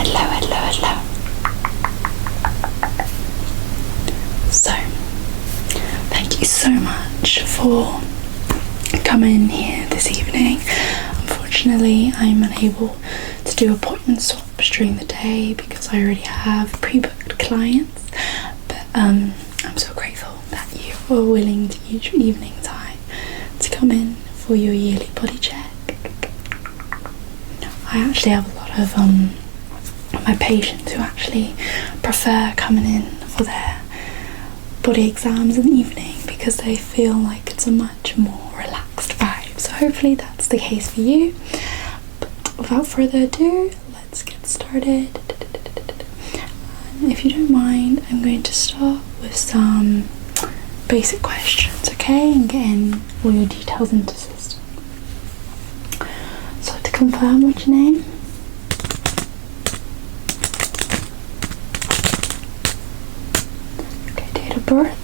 Hello. So, thank you so much for coming here this evening. Unfortunately, I'm unable to do appointment swaps during the day because I already have pre-booked clients, but I'm so grateful that you are willing to use your evening time to come in for your yearly body check. I actually have a lot of my patients who actually prefer coming in for their body exams in the evening because they feel like it's a much more relaxed vibe. So hopefully that's the case for you. But without further ado, let's get started. And if you don't mind, I'm going to start with some basic questions, okay? And getting all your details into the system. So to confirm, what's your name? Okay, date of birth.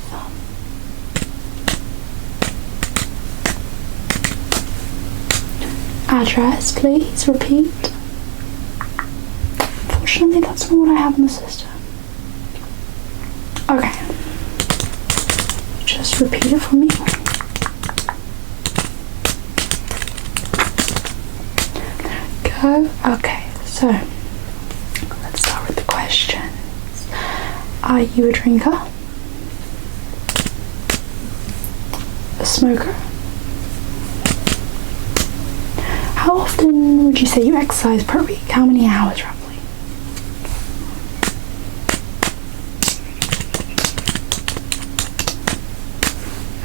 Address, please repeat. Unfortunately, that's not what I have in the system. Okay. Just repeat it for me. There we go. Okay, so let's start with the questions. Are you a drinker? A smoker? How often would you say you exercise per week? How many hours roughly?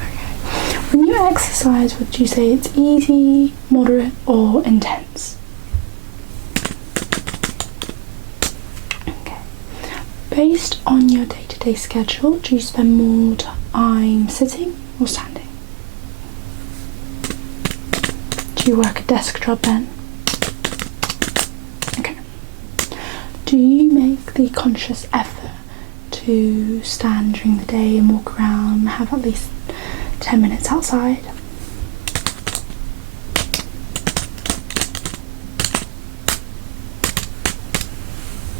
Okay. When you exercise, would you say it's easy, moderate, or intense? Okay. Based on your day-to-day schedule, do you spend more time sitting or standing? Do you work a desk job then? Okay. Do you make the conscious effort to stand during the day and walk around, have at least 10 minutes outside?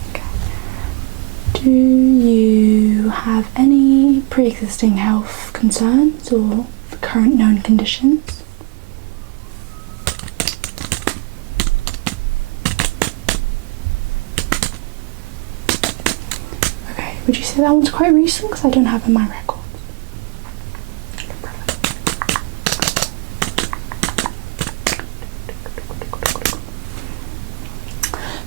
Okay. Do you have any pre-existing health concerns or current known conditions? Would you say that one's quite recent? Because I don't have in my records.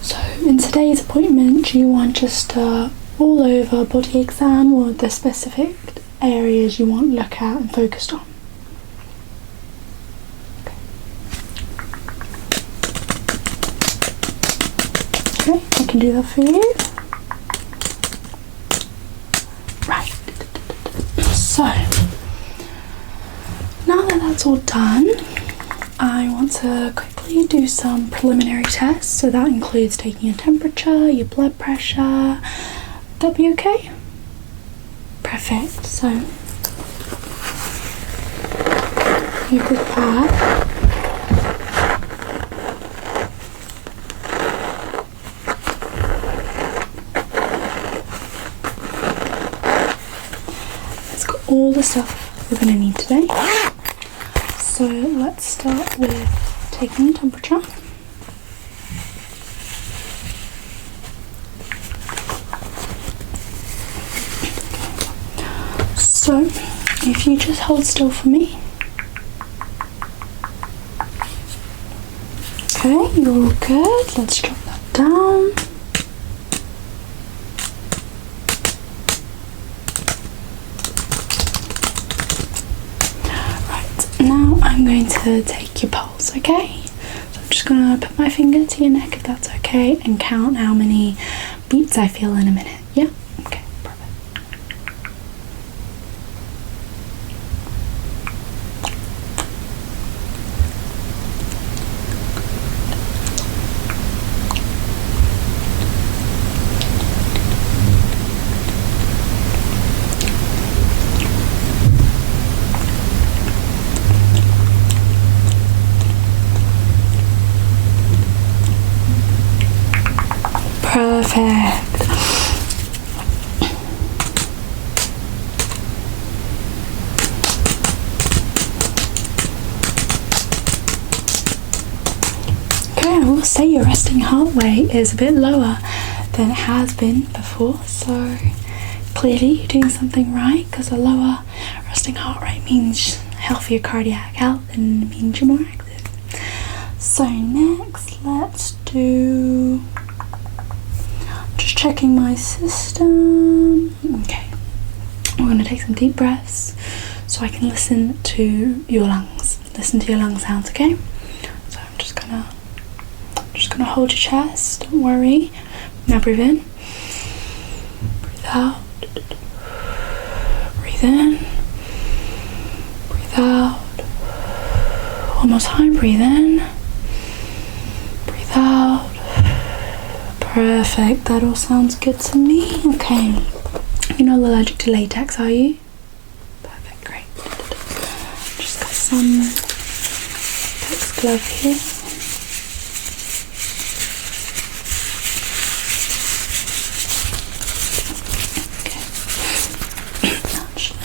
So in today's appointment, do you want just all over body exam, or the specific areas you want to look at and focused on? Okay, I can do that for you. So, now that that's all done, I want to quickly do some preliminary tests. So that includes taking your temperature, your blood pressure. Would that be okay? Perfect. So, you prepare. All the stuff we're going to need today. So let's start with taking the temperature. So if you just hold still for me. Okay, you're all good. Let's drop that down. I'm going to take your pulse, okay? So I'm just going to put my finger to your neck if that's okay and count how many beats I feel in a minute. Yeah? Okay, perfect. Perfect. Okay, I will say your resting heart rate is a bit lower than it has been before, so clearly you're doing something right, because a lower resting heart rate means healthier cardiac health and means you're more active. So next, let's do, just checking my system. Okay, I'm going to take some deep breaths so I can listen to your lungs. Listen to your lung sounds, okay? So I'm just gonna hold your chest, don't worry. Now breathe in, breathe out, breathe in, breathe out. One more time, breathe in, breathe out. Perfect, that all sounds good to me. Okay, you're not allergic to latex, are you? Perfect, great. Just got some latex glove here.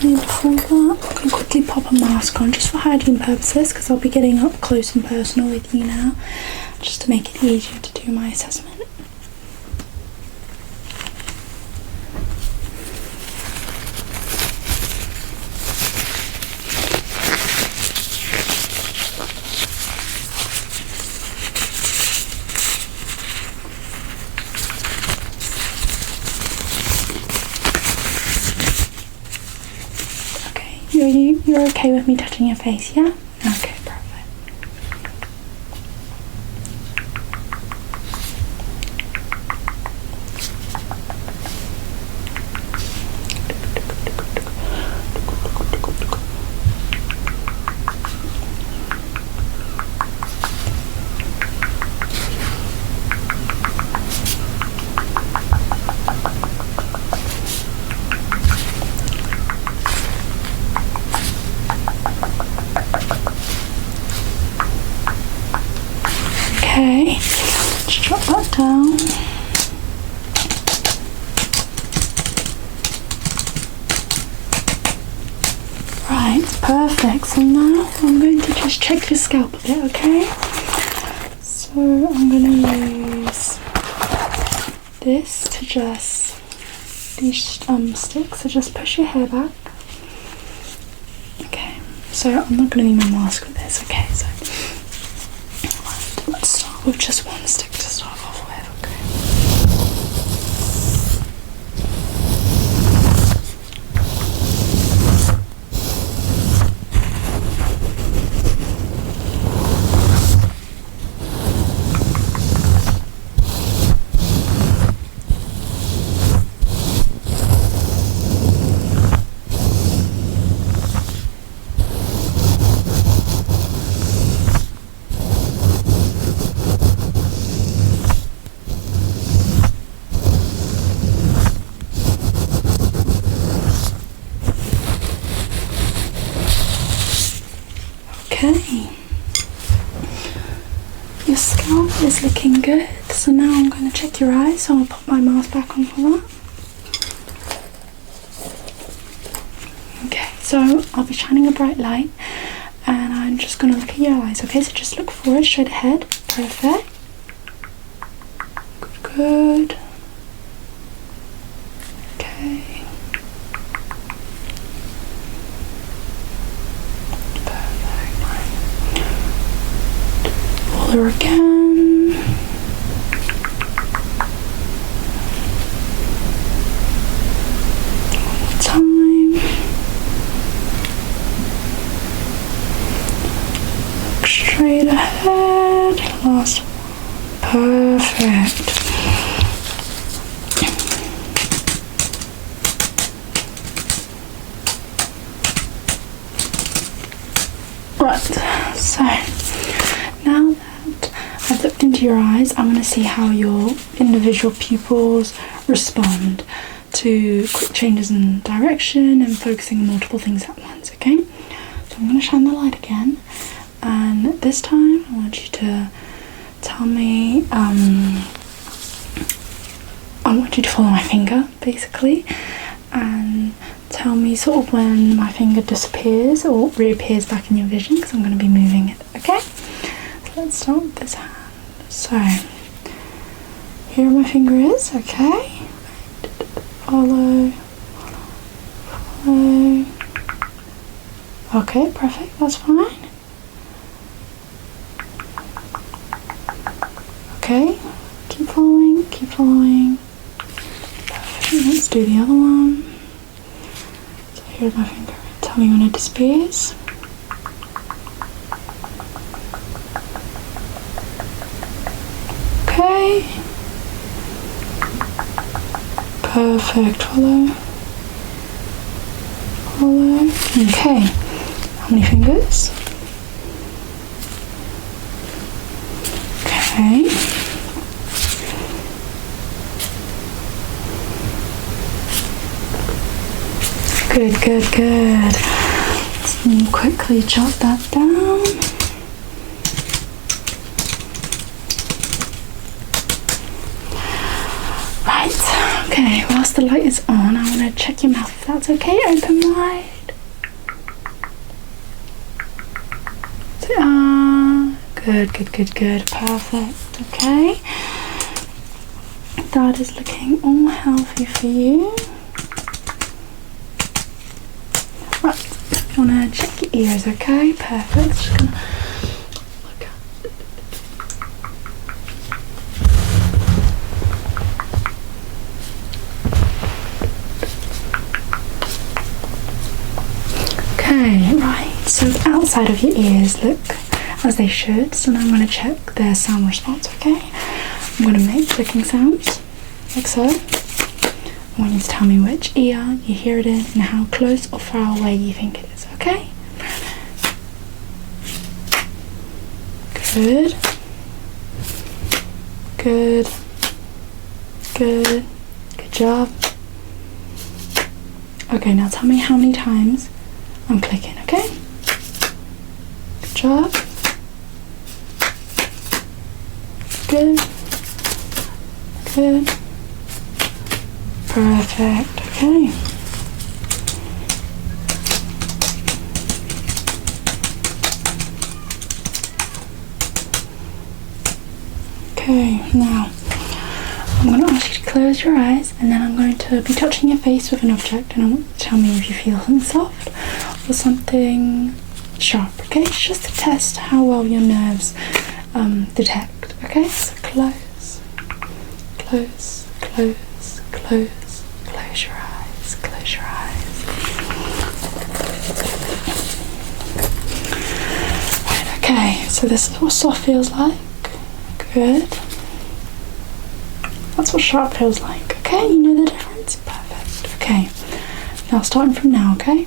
Before that, I'm going to quickly pop a mask on just for hygiene purposes, because I'll be getting up close and personal with you now, just to make it easier to do my assessment. You're okay with me touching your face, yeah? Okay, perfect. Okay, let's drop that down. Right, perfect. So now I'm going to just check your scalp a bit, okay? So I'm going to use this to just, these sticks to just push your hair back. Okay, so I'm not going to need my mask with this, okay? So let's start with just one stick to start off with, okay? Okay, your scalp is looking good, so now I'm going to check your eyes, so I'll put my mask back on for that. Okay, so I'll be shining a bright light and I'm just going to look at your eyes, okay? So just look forward, straight ahead, perfect. Good. Okay. Pull her again. One more time. Look straight ahead. Last one. Perfect. Right, so now that I've looked into your eyes, I'm going to see how your individual pupils respond to quick changes in direction and focusing on multiple things at once, okay? So I'm going to shine the light again, and this time I want you to tell me I want you to follow my finger, basically, and tell me sort of when my finger disappears or reappears back in your vision, because I'm going to be moving it, okay? So let's start with this hand. So, here my finger is, okay? Follow, follow. Okay, perfect, that's fine. Okay, keep following, keep following. Perfect, let's do the other one. So here's my finger. Tell me when it disappears. Okay. Perfect, follow. Follow. Okay. How many fingers? Okay. Good, good, good. Let's quickly jot that down. Right, okay, whilst the light is on, I want to check your mouth if that's okay. Open wide. Good, good, good, good. Perfect. Okay. That is looking all healthy for you. Right. You want to check your ears, okay? Perfect. Just gonna look at. Okay, right. So the outside of your ears look as they should, so now I'm going to check their sound response, okay? I'm going to make clicking sounds, like so. I want you to tell me which ear you hear it in and how close or far away you think it is, okay? Good. Good. Good. Good job. Okay, now tell me how many times I'm clicking, okay? Good job. Good. Good. Perfect. Okay. Okay, now I'm going to ask you to close your eyes, and then I'm going to be touching your face with an object, and I want you to tell me if you feel something soft or something sharp, okay? It's just to test how well your nerves detect. Okay, so close, close, close, close, close your eyes, close your eyes. Right, okay, so this is what soft feels like. Good. That's what sharp feels like, okay? You know the difference? Perfect, okay. Now starting from now, okay?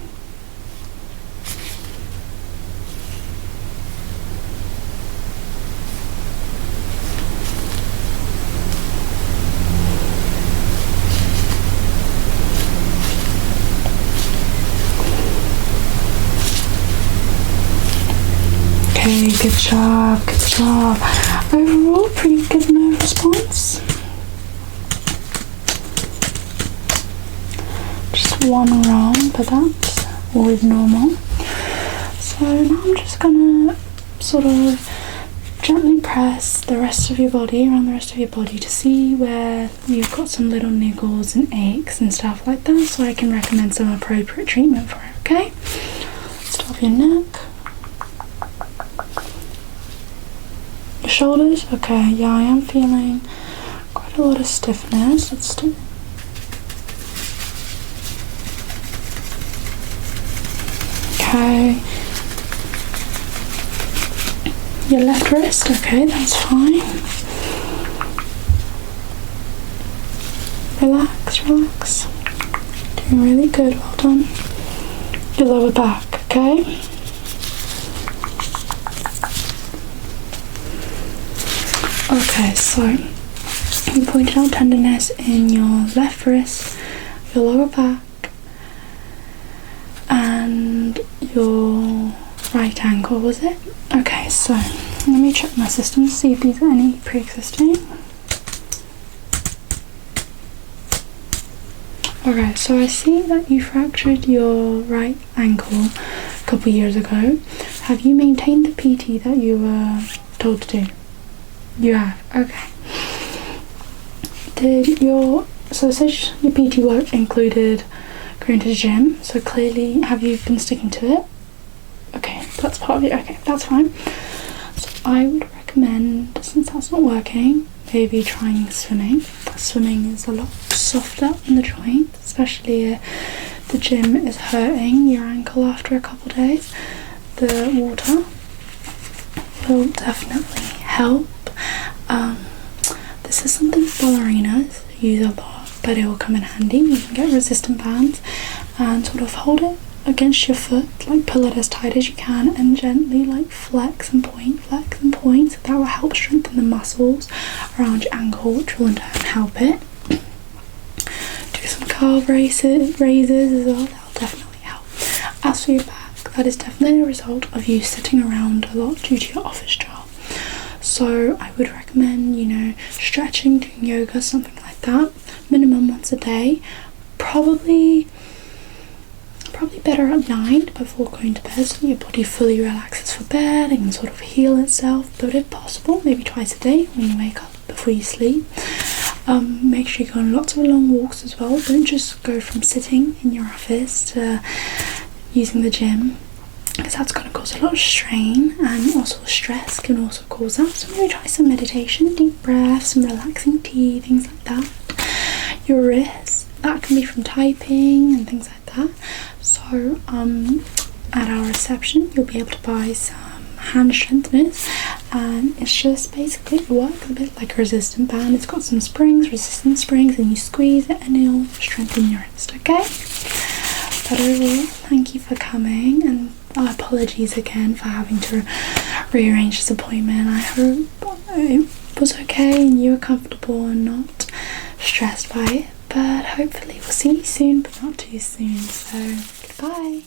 Okay, good job, good job. Overall, pretty good nerve response. Just one wrong, but that's always normal. So now I'm just gonna sort of gently press the rest of your body, around the rest of your body, to see where you've got some little niggles and aches and stuff like that, so I can recommend some appropriate treatment for it, okay? Start your neck. Your shoulders? Okay, yeah, I am feeling quite a lot of stiffness. Let's do. Okay. Your left wrist? Okay, that's fine. Relax, relax. Doing really good, well done. Your lower back, okay? Okay, so you pointed out tenderness in your left wrist, your lower back, and your right ankle, was it? Okay, so let me check my system to see if these are any pre-existing. Okay, so I see that you fractured your right ankle a couple years ago. Have you maintained the PT that you were told to do? You have, okay. So it says your PT work included going to the gym, so clearly have you been sticking to it? Okay, that's part of it, okay, that's fine. So I would recommend, since that's not working, maybe trying swimming. Swimming is a lot softer on the joint, especially if the gym is hurting your ankle after a couple days. The water will definitely help. This is something ballerinas use a lot, but it will come in handy. You can get resistant bands and sort of hold it against your foot, like pull it as tight as you can and gently like flex and point. So that will help strengthen the muscles around your ankle, which will in turn help it. Do some calf raises as well, that will definitely help. As for your back, that is definitely a result of you sitting around a lot due to your office job. So I would recommend, you know, stretching, doing yoga, something like that, minimum once a day. Probably better at night before going to bed, so your body fully relaxes for bed and can sort of heal itself. But if possible, maybe twice a day when you wake up before you sleep. Make sure you go on lots of long walks as well. Don't just go from sitting in your office to using the gym, because that's going to cause a lot of strain, and also stress can also cause that. So maybe try some meditation, deep breaths, some relaxing tea, things like that. Your wrists, that can be from typing and things like that. So at our reception you'll be able to buy some hand strengtheners, and it's just basically, it works a bit like a resistant band. It's got some springs, resistant springs, and you squeeze it and it'll strengthen your wrist, okay? But overall, thank you for coming, and apologies again for having to rearrange this appointment. I hope it was okay and you were comfortable and not stressed by it. But hopefully we'll see you soon, but not too soon. So goodbye.